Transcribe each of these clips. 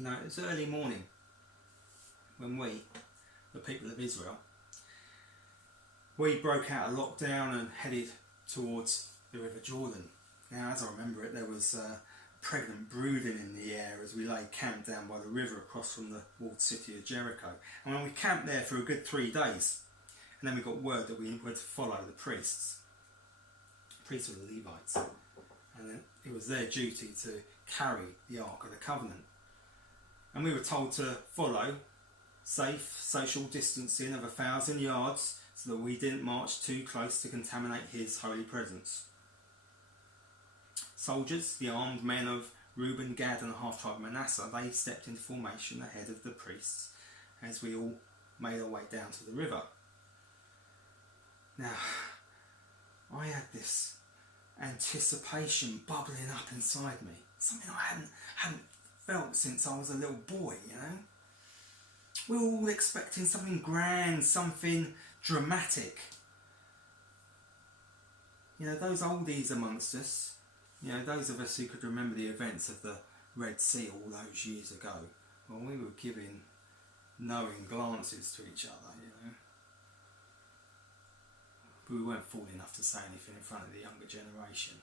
You know, it was early morning when we, the people of Israel, we broke out of lockdown and headed towards the River Jordan. Now, as I remember it, there was pregnant brooding in the air as we lay camped down by the river across from the walled city of Jericho. And when we camped there for a good 3 days, and then we got word that we were to follow the priests. The priests were the Levites. And then it was their duty to carry the Ark of the Covenant. And we were told to follow safe social distancing of 1,000 yards so that we didn't march too close to contaminate his holy presence. Soldiers, the armed men of Reuben, Gad and the half-tribe of Manasseh, they stepped into formation ahead of the priests as we all made our way down to the river. Now, I had this anticipation bubbling up inside me, something I hadn't felt since I was a little boy, you know. We were all expecting something grand, something dramatic. You know, those oldies amongst us, you know, those of us who could remember the events of the Red Sea all those years ago, well, we were giving knowing glances to each other, you know. But we weren't fool enough to say anything in front of the younger generation.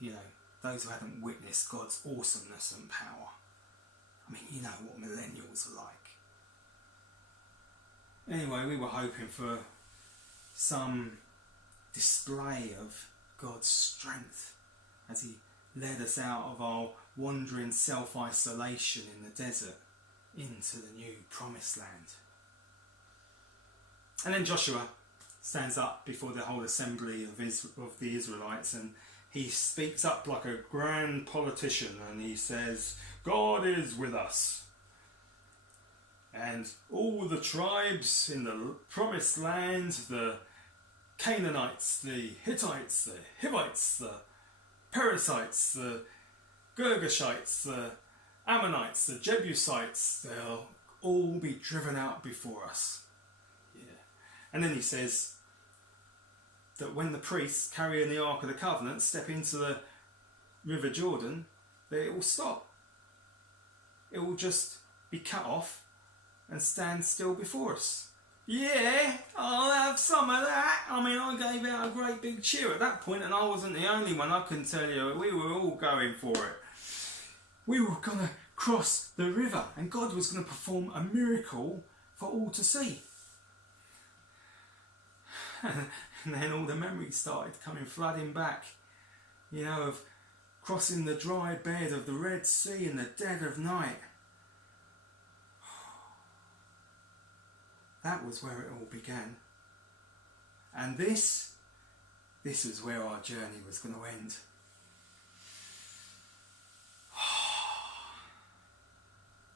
You know, those who hadn't witnessed God's awesomeness and power. I mean, you know what millennials are like. Anyway, we were hoping for some display of God's strength as he led us out of our wandering self-isolation in the desert into the new promised land. And then Joshua stands up before the whole assembly of the Israelites, and he speaks up like a grand politician, and he says, God is with us. And all the tribes in the promised land, the Canaanites, the Hittites, the Hivites, the Perizzites, the Girgashites, the Ammonites, the Jebusites, they'll all be driven out before us. Yeah. And then he says that when the priests carrying the Ark of the Covenant step into the River Jordan, that it will stop. It will just be cut off and stand still before us. Yeah, I'll have some of that. I mean, I gave out a great big cheer at that point, and I wasn't the only one. I can tell you, we were all going for it. We were going to cross the river, and God was going to perform a miracle for all to see. And then all the memories started coming flooding back, you know, of crossing the dry bed of the Red Sea in the dead of night. That was where it all began. And this was where our journey was going to end.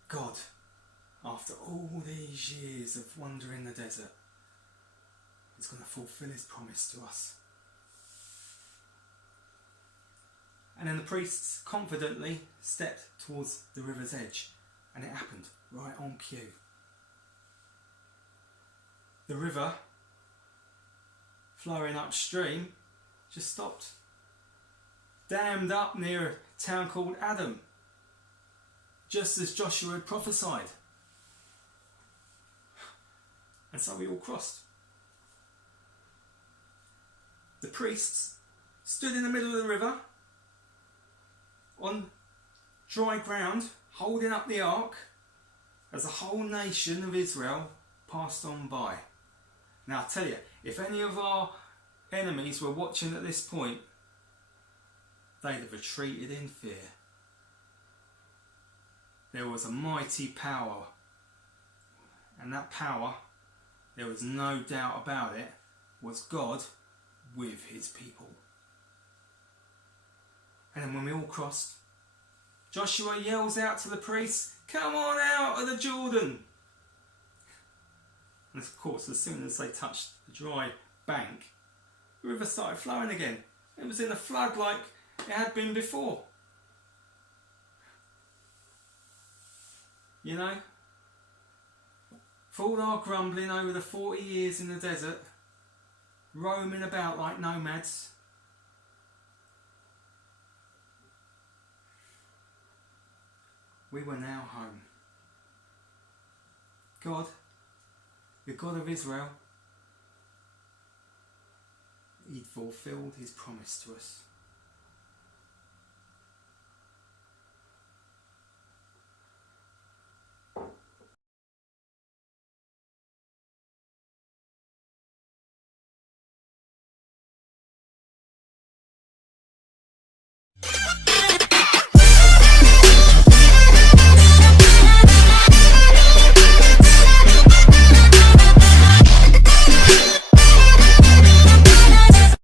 God, after all these years of wandering the desert, is going to fulfill his promise to us. And then the priests confidently stepped towards the river's edge, and it happened right on cue. The river, flowing upstream, just stopped. Dammed up near a town called Adam, just as Joshua had prophesied. And so we all crossed. The priests stood in the middle of the river, on dry ground, holding up the ark, as the whole nation of Israel passed on by. Now I tell you, if any of our enemies were watching at this point, they'd have retreated in fear. There was a mighty power, and that power, there was no doubt about it, was God with his people. And then when we all crossed, Joshua yells out to the priests, "Come on out of the Jordan!" And of course, as soon as they touched the dry bank, the river started flowing again. It was in a flood like it had been before. You know, for all our grumbling over the 40 years in the desert, roaming about like nomads, we were now home. God, the God of Israel, He'd fulfilled His promise to us.